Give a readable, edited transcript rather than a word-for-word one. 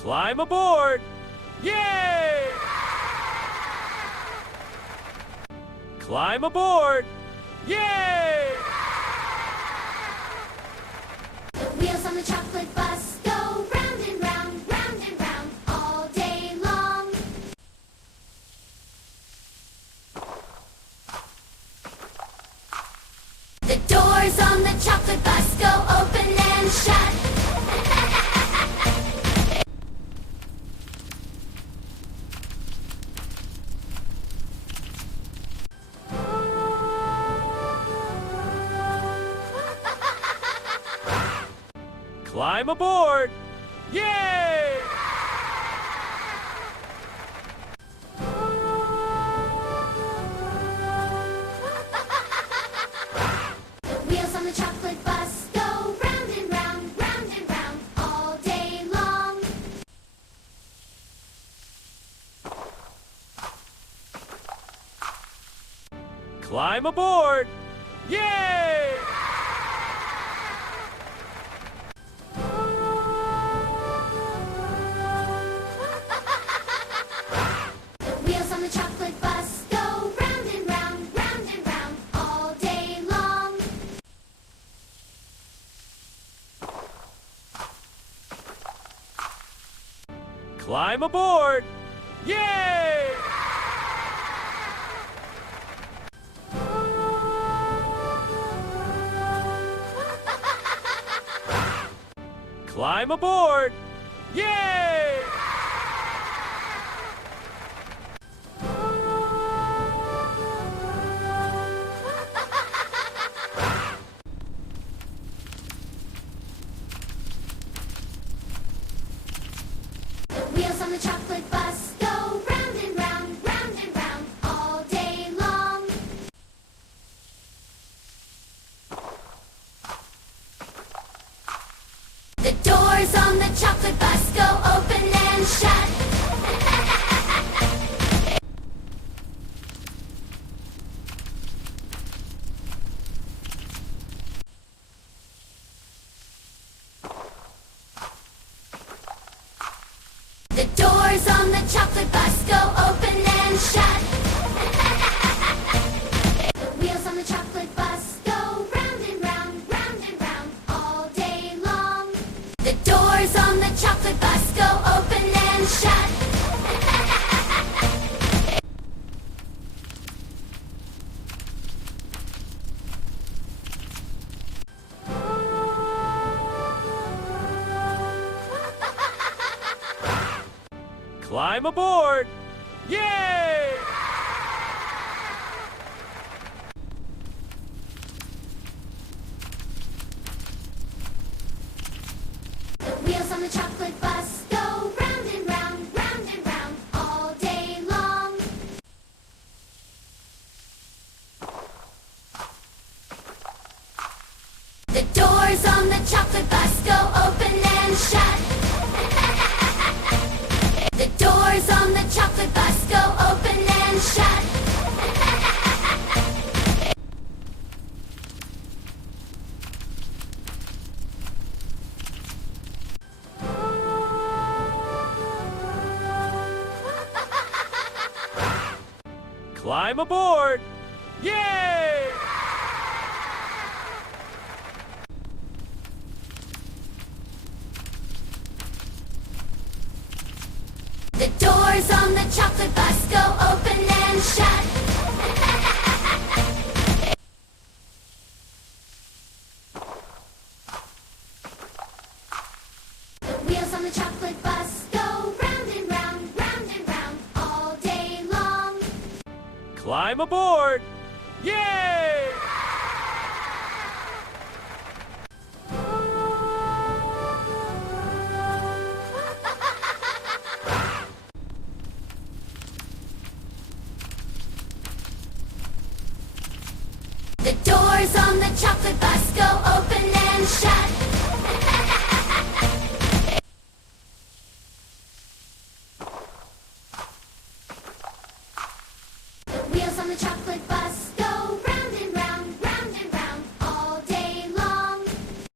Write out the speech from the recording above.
Climb aboard! Yay! Climb aboard! Yay! The wheels on the chocolate bus go round and round, round and round, all day long. The doors on the chocolate bus go open and shut. Climb aboard! Yay! The wheels on the chocolate bus go round and round, round and round, all day long. Climb aboard! Yay! The wheels on the chocolate bus go round and round, round and round, all day long. Climb aboard! Yay! Climb aboard! Yay! The wheels on the chocolate bus go round and round, round and round, all day long. The doors on the chocolate bus go open and shut. The doors on the chocolate bus go open and shut. The wheels on the chocolate bus go round and round, round and round, all day long. The doors on the chocolate bus go open and shut. Climb aboard! Yay! The wheels on the chocolate bus go round and round, round and round, all day long. The doors on the chocolate bus go open and shut. The doors on the chocolate bus go open and shut. Climb aboard! Yay! The doors on the chocolate bus go open and shut. The wheels on the chocolate bus go round and round, round and round, all day long. Climb aboard! Yay! The doors on the chocolate bus go open and shut. The wheels on the chocolate bus